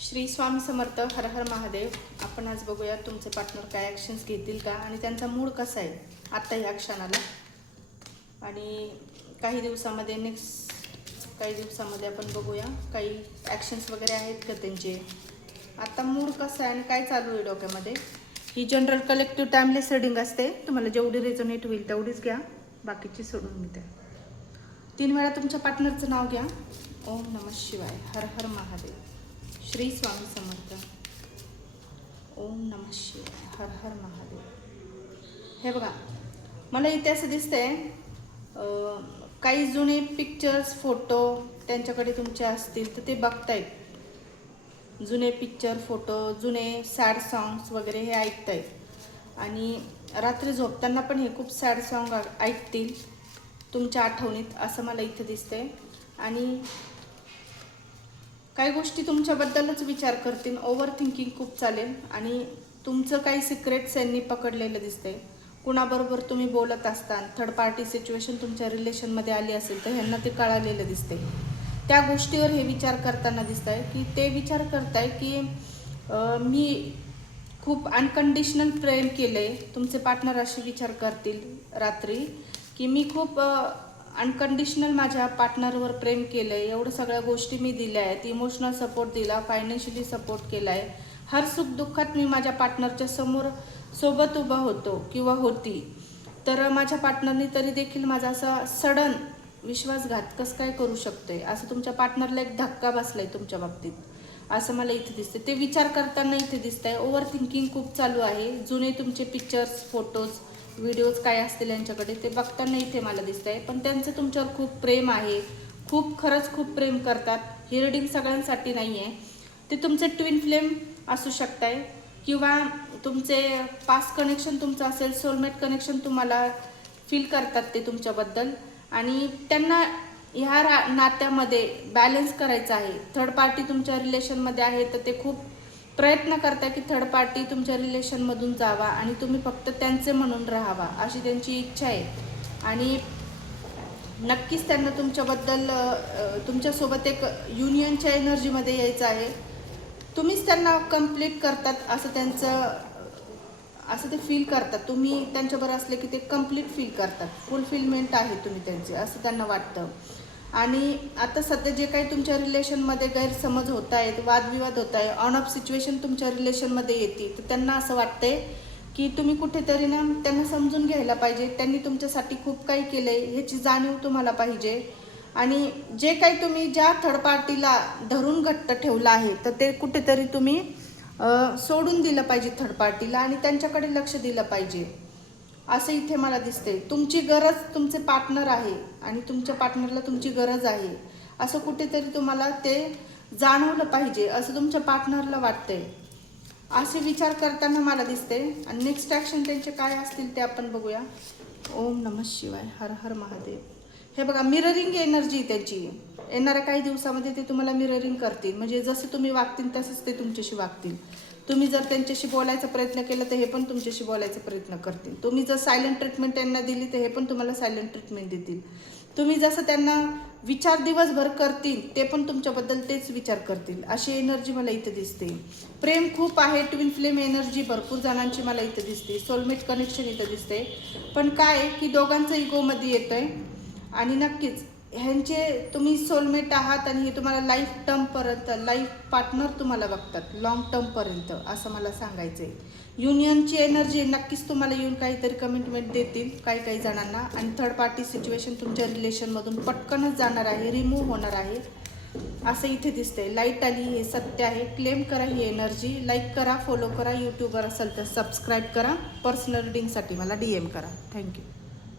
श्री स्वामी समर्थ. हर हर महादेव. आपण आज बघूया तुमचे पार्टनर काय ॲक्शन्स घेतील का आणि त्यांचा मूड कसा आहे आत्ता ह्या क्षणाला, आणि काही दिवसामध्ये काही दिवसामध्ये आपण बघूया काही ॲक्शन्स वगैरे आहेत का त्यांचे, आता मूड कसा आहे आणि काय चालू आहे डोक्यामध्ये. ही जनरल कलेक्टिव्ह टाइमलेस रीडिंग असते. तुम्हाला जेवढी रेझोनेट होईल तेवढीच घ्या, बाकीची सोडून मी त्या 3 वेळा तुमच्या पार्टनरचं नाव घ्या. ओम नमः शिवाय. हर हर महादेव. श्री स्वामी समर्थ. ओम नमः शिवाय. हर हर महादेव. हे बघा, मला इथे असं दिसतंय काही जुने पिक्चर्स फोटो त्यांच्याकडे तुमचे असतील तर ते बघतायत. जुने पिक्चर फोटो, जुने सॅड सॉंग्स वगैरे हे ऐकतायत आणि रात्री झोपताना पण हे खूप सॅड सॉंग ऐकतील तुमच्या आठवणीत, असं मला इथे दिसतंय. आणि काही गोष्टी तुमच्याबद्दलच विचार करतील. ओव्हर थिंकिंग खूप चालेल आणि तुमचं काही सिक्रेट्स यांनी पकडलेलं दिसतंय. कुणाबरोबर तुम्ही बोलत असताना थर्ड पार्टी सिच्युएशन तुमच्या रिलेशनमध्ये आली असेल तर ह्यांना ते कळालेलं दिसते. त्या गोष्टीवर हे विचार करताना दिसत आहे की ते विचार करताय की मी खूप अनकंडिशनल प्रेम केलं आहे. तुमचे पार्टनर असे विचार करतील रात्री की मी खूप अनकंडिशनल माझ्या पार्टनरवर प्रेम केलं आहे, एवढं सगळ्या गोष्टी मी दिल्या आहेत, इमोशनल सपोर्ट दिला, फायनान्शियली सपोर्ट केला आहे, हर सुखदुःखात मी माझ्या पार्टनरच्या सोबत उभा होतो किंवा होती. तर माझ्या पार्टनरनी तरी देखील माझा असा सडन विश्वासघात कसं काय करू शकते, असं तुमच्या पार्टनरला एक धक्का बसलाय तुमच्या बाबतीत, असं मला इथे दिसते. ते विचार करताना इथे दिसत आहे. ओव्हर थिंकिंग खूप चालू आहे. जुने तुमचे पिक्चर्स फोटोज व्हिडिओज काय असतील यांच्याकडे ते बघताना इथे मला दिसत आहे. पण त्यांचं तुमच्यावर खूप प्रेम आहे, खरंच खूप प्रेम करतात. ही रीडिंग सगळ्यांसाठी नाही आहे. ते तुमचे ट्विन फ्लेम असू शकताय किंवा तुमचे पास्ट कनेक्शन तुमचं असेल, सोलमेट कनेक्शन तुम्हाला फील करतात ते तुमच्याबद्दल आणि त्यांना ह्या नात्यामध्ये बॅलन्स करायचं आहे. थर्ड पार्टी तुमच्या रिलेशनमध्ये आहे तर ते खूप प्रयत्न करता की थर्ड पार्टी तुमच्या रिलेशनमधून जावा आणि तुम्ही फक्त त्यांचे म्हणून राहावा, अशी त्यांची इच्छा आहे. आणि नक्कीच त्यांना तुमच्याबद्दल तुमच्यासोबत एक युनियनच्या एनर्जीमध्ये यायचं आहे. तुम्हीच त्यांना कंप्लीट करतात असं ते फील करतात. तुम्ही त्यांच्याबरोबर असले की ते कंप्लीट फील करतात, फुलफिलमेंट आहे तुम्ही त्यांचे, असं त्यांना वाटतं. आणि आता सध्या जे काही तुमच्या रिलेशनमध्ये गैरसमज होत आहेत, वादविवाद होत आहे, ऑन ऑफ सिच्युएशन तुमच्या रिलेशनमध्ये येते, तर त्यांना असं वाटतंय की तुम्ही कुठेतरी ना त्यांना समजून घ्यायला पाहिजे. त्यांनी तुमच्यासाठी खूप काही केलं आहे ह्याची जाणीव तुम्हाला पाहिजे. आणि जे काही तुम्ही ज्या थर्ड पार्टीला धरून घट्ट ठेवलं आहे तर ते कुठेतरी तुम्ही सोडून दिलं पाहिजे थर्ड पार्टीला आणि त्यांच्याकडे लक्ष दिलं पाहिजे, असं इथे मला दिसते. तुमची गरज तुमचे पार्टनर आहे आणि तुमच्या पार्टनरला तुमची गरज आहे, असं कुठेतरी तुम्हाला ते जाणवलं पाहिजे, असं तुमच्या पार्टनरला वाटतंय. असे विचार करताना मला दिसते. आणि नेक्स्ट ॲक्शन त्यांचे काय असतील ते आपण बघूया. ओम नमः शिवाय. हर हर महादेव. हे बघा, मिररिंग एनर्जी त्यांची येणाऱ्या काही दिवसामध्ये ते तुम्हाला मिररिंग करतील. म्हणजे जसं तुम्ही वागतील तसंच ते तुमच्याशी वागतील. तुम्ही जर त्यांच्याशी बोलायचा प्रयत्न केला तर हे पण तुमच्याशी बोलायचा प्रयत्न करतील. तुम्ही जर सायलेंट ट्रीटमेंट त्यांना दिली तर हे पण तुम्हाला सायलेंट ट्रीटमेंट देतील. तुम्ही जसं त्यांना विचार दिवसभर करतील ते पण तुमच्याबद्दल तेच विचार करतील, अशी एनर्जी मला इथे दिसते. प्रेम खूप आहे. ट्विन फ्लेम एनर्जी भरपूर जणांची मला इथे दिसते. सोलमेट कनेक्शन इथं दिसते. पण काय की दोघांचं इगोमध्ये येतोय आणि नक्कीच ह्यांचे तुम्ही सोलमेट आहात आणि हे तुम्हाला लाईफ टर्मपर्यंत लाईफ पार्टनर तुम्हाला बघतात, लाँग टर्मपर्यंत, असं मला सांगायचं आहे. युनियनची एनर्जी नक्कीच तुम्हाला येऊन काहीतरी कमिटमेंट देतील काही जणांना. आणि थर्ड पार्टी सिच्युएशन तुमच्या रिलेशनमधून पटकनच जाणार आहे, रिमूव्ह होणार आहे, असं इथे दिसतंय. लाईट आली, हे सत्य आहे. क्लेम करा ही एनर्जी. लाईक करा, फॉलो करा. यूट्यूबवर असेल तर सबस्क्राईब करा. पर्सनल रीडिंगसाठी मला DM करा. थँक्यू.